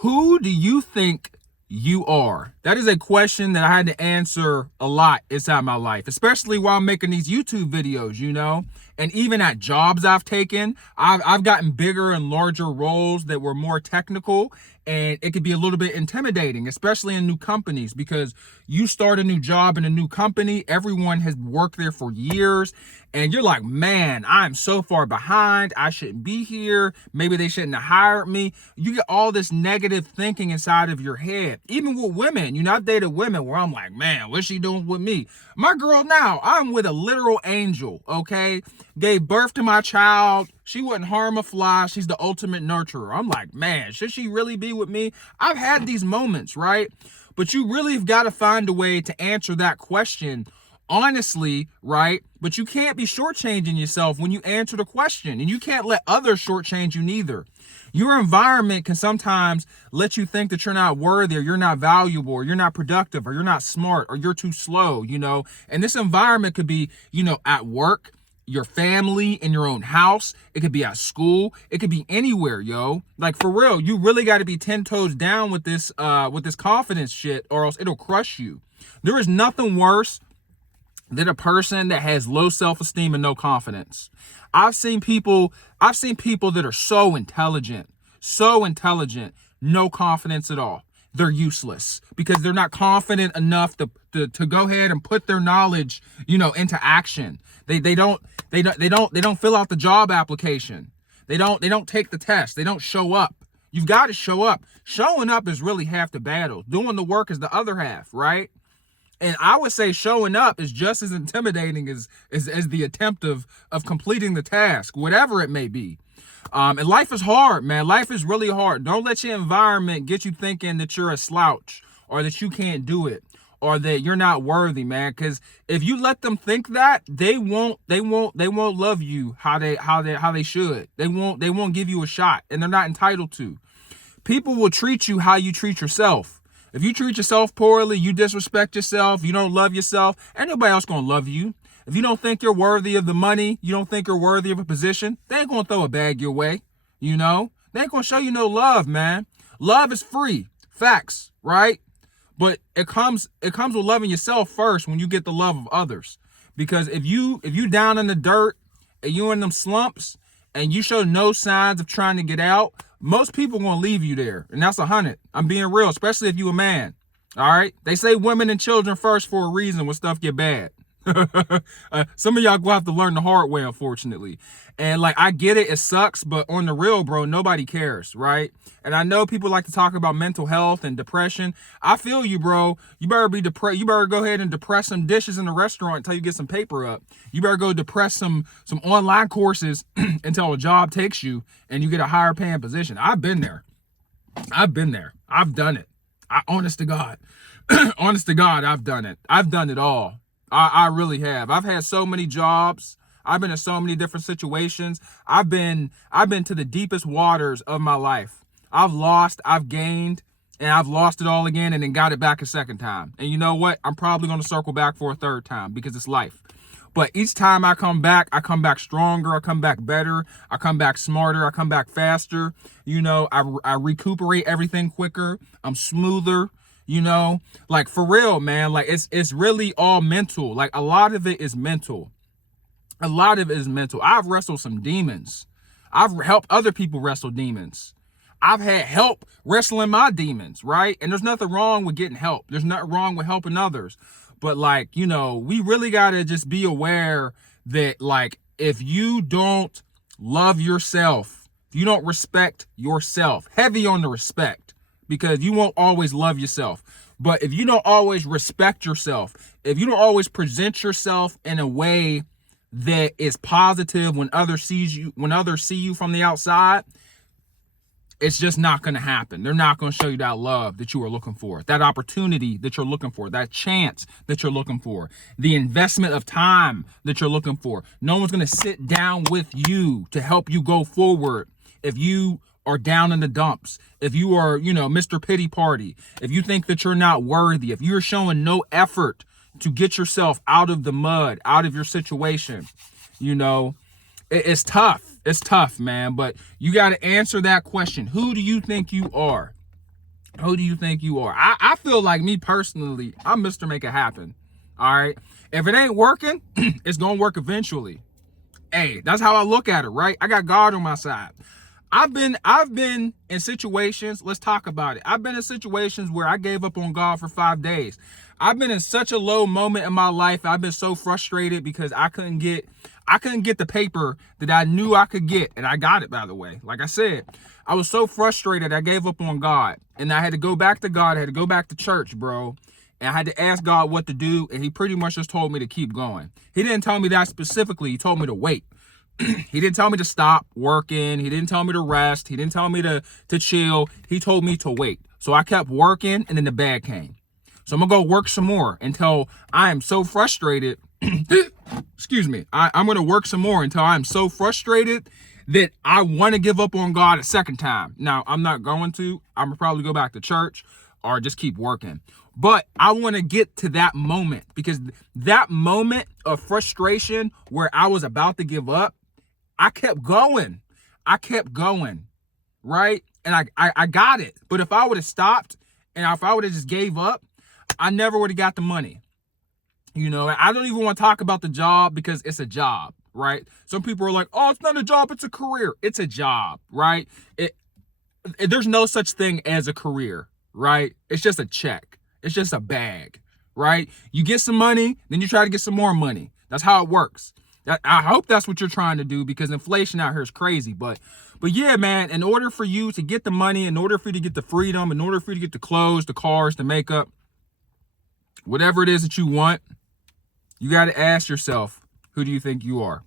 Who do you think you are? That is a question that I had to answer a lot inside my life, especially while I'm making these YouTube videos, and even at jobs I've taken, I've gotten bigger and larger roles that were more technical, and it could be a little bit intimidating, especially in new companies, because you start a new job in a new company, everyone has worked there for years, and you're like, man, I'm so far behind, I shouldn't be here, maybe they shouldn't have hired me. You get all this negative thinking inside of your head. Even with women, I've dated women where I'm like, man, what's she doing with me? My girl now, I'm with a literal angel, okay? Gave birth to my child. She wouldn't harm a fly. She's the ultimate nurturer. I'm like, man, should she really be with me? I've had these moments, right? But you really have got to find a way to answer that question honestly, right? But you can't be shortchanging yourself when you answer the question, and you can't let others shortchange you neither. Your environment can sometimes let you think that you're not worthy, or you're not valuable, or you're not productive, or you're not smart, or you're too slow, And this environment could be, at work, your family, in your own house. It could be at school. It could be anywhere, yo. Like, for real, you really got to be 10 toes down with this confidence shit, or else it'll crush you. There is nothing worse than a person that has low self-esteem and no confidence. I've seen people that are so intelligent, no confidence at all. They're useless because they're not confident enough to go ahead and put their knowledge, into action. They don't fill out the job application. They don't take the test. They don't show up. You've got to show up. Showing up is really half the battle. Doing the work is the other half, right? And I would say showing up is just as intimidating as the attempt of completing the task, whatever it may be. And life is hard, man. Life is really hard. Don't let your environment get you thinking that you're a slouch, or that you can't do it, or that you're not worthy, man. Because if you let them think that, they won't love you how they should. They won't give you a shot, and they're not entitled to. People will treat you how you treat yourself. If you treat yourself poorly, you disrespect yourself, you don't love yourself, ain't nobody else gonna love you. If you don't think you're worthy of the money, you don't think you're worthy of a position, they ain't gonna throw a bag your way, They ain't gonna show you no love, man. Love is free, facts, right? But it comes with loving yourself first when you get the love of others. Because if you down in the dirt and you in them slumps and you show no signs of trying to get out, most people are going to leave you there. And that's 100. I'm being real, especially if you a man. All right? They say women and children first for a reason when stuff get bad. Some of y'all gonna have to learn the hard way, unfortunately. And I get it sucks, but on the real, bro, nobody cares, right? And I know people like to talk about mental health and depression. I feel you, bro. You better be depressed. You better go ahead and depress some dishes in the restaurant until you get some paper up. You better go depress some online courses until a job takes you and you get a higher paying position. I've been there. I've done it. Honest to God, I've done it. I've done it all. I really have. I've had so many jobs. I've been in so many different situations. I've been to the deepest waters of my life. I've lost, I've gained, and I've lost it all again and then got it back a second time. And you know what? I'm probably going to circle back for a third time because it's life. But each time I come back stronger. I come back better. I come back smarter. I come back faster. I recuperate everything quicker. I'm smoother. For real, man, it's really all mental. A lot of it is mental. I've wrestled some demons. I've helped other people wrestle demons. I've had help wrestling my demons, right? And there's nothing wrong with getting help. There's nothing wrong with helping others. But we really got to just be aware that if you don't love yourself, if you don't respect yourself, heavy on the respect, because you won't always love yourself. But if you don't always respect yourself, if you don't always present yourself in a way that is positive when others see you from the outside, it's just not going to happen. They're not going to show you that love that you are looking for, that opportunity that you're looking for, that chance that you're looking for, the investment of time that you're looking for. No one's going to sit down with you to help you go forward if you are down in the dumps, if you are, Mr. Pity Party, if you think that you're not worthy, if you're showing no effort to get yourself out of the mud, out of your situation, it's tough. It's tough, man. But you got to answer that question. Who do you think you are? Who do you think you are? I feel like, me personally, I'm Mr. Make It Happen. All right. If it ain't working, it's going to work eventually. Hey, that's how I look at it, right? I got God on my side. I've been in situations, let's talk about it. I've been in situations where I gave up on God for 5 days. I've been in such a low moment in my life. I've been so frustrated because I couldn't get the paper that I knew I could get. And I got it, by the way. Like I said, I was so frustrated, I gave up on God. And I had to go back to God. I had to go back to church, bro. And I had to ask God what to do. And he pretty much just told me to keep going. He didn't tell me that specifically. He told me to wait. He didn't tell me to stop working. He didn't tell me to rest. He didn't tell me to chill. He told me to wait. So I kept working, and then the bag came. So I'm going to go work some more until I am so frustrated. Excuse me. I'm going to work some more until I'm so frustrated that I want to give up on God a second time. Now, I'm not going to. I'm going to probably go back to church or just keep working. But I want to get to that moment, because that moment of frustration where I was about to give up, I kept going. Right? And I got it. But if I would have stopped and if I would have just gave up, I never would have got the money. You know, I don't even want to talk about the job because it's a job, right? Some people are like, oh, it's not a job, it's a career. It's a job, right? There's no such thing as a career, right? It's just a check. It's just a bag, right? You get some money, then you try to get some more money. That's how it works. I hope that's what you're trying to do, because inflation out here is crazy. But yeah, man, in order for you to get the money, in order for you to get the freedom, in order for you to get the clothes, the cars, the makeup, whatever it is that you want, you got to ask yourself, who do you think you are?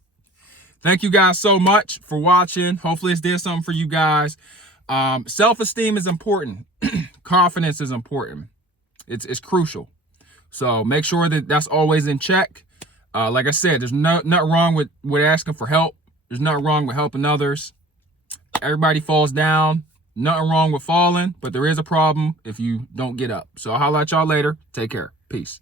Thank you guys so much for watching. Hopefully this did something for you guys. Self-esteem is important. Confidence is important. It's crucial. So make sure that that's always in check. Like I said, there's nothing wrong with asking for help. There's nothing wrong with helping others. Everybody falls down. Nothing wrong with falling, but there is a problem if you don't get up. So I'll holler at y'all later. Take care. Peace.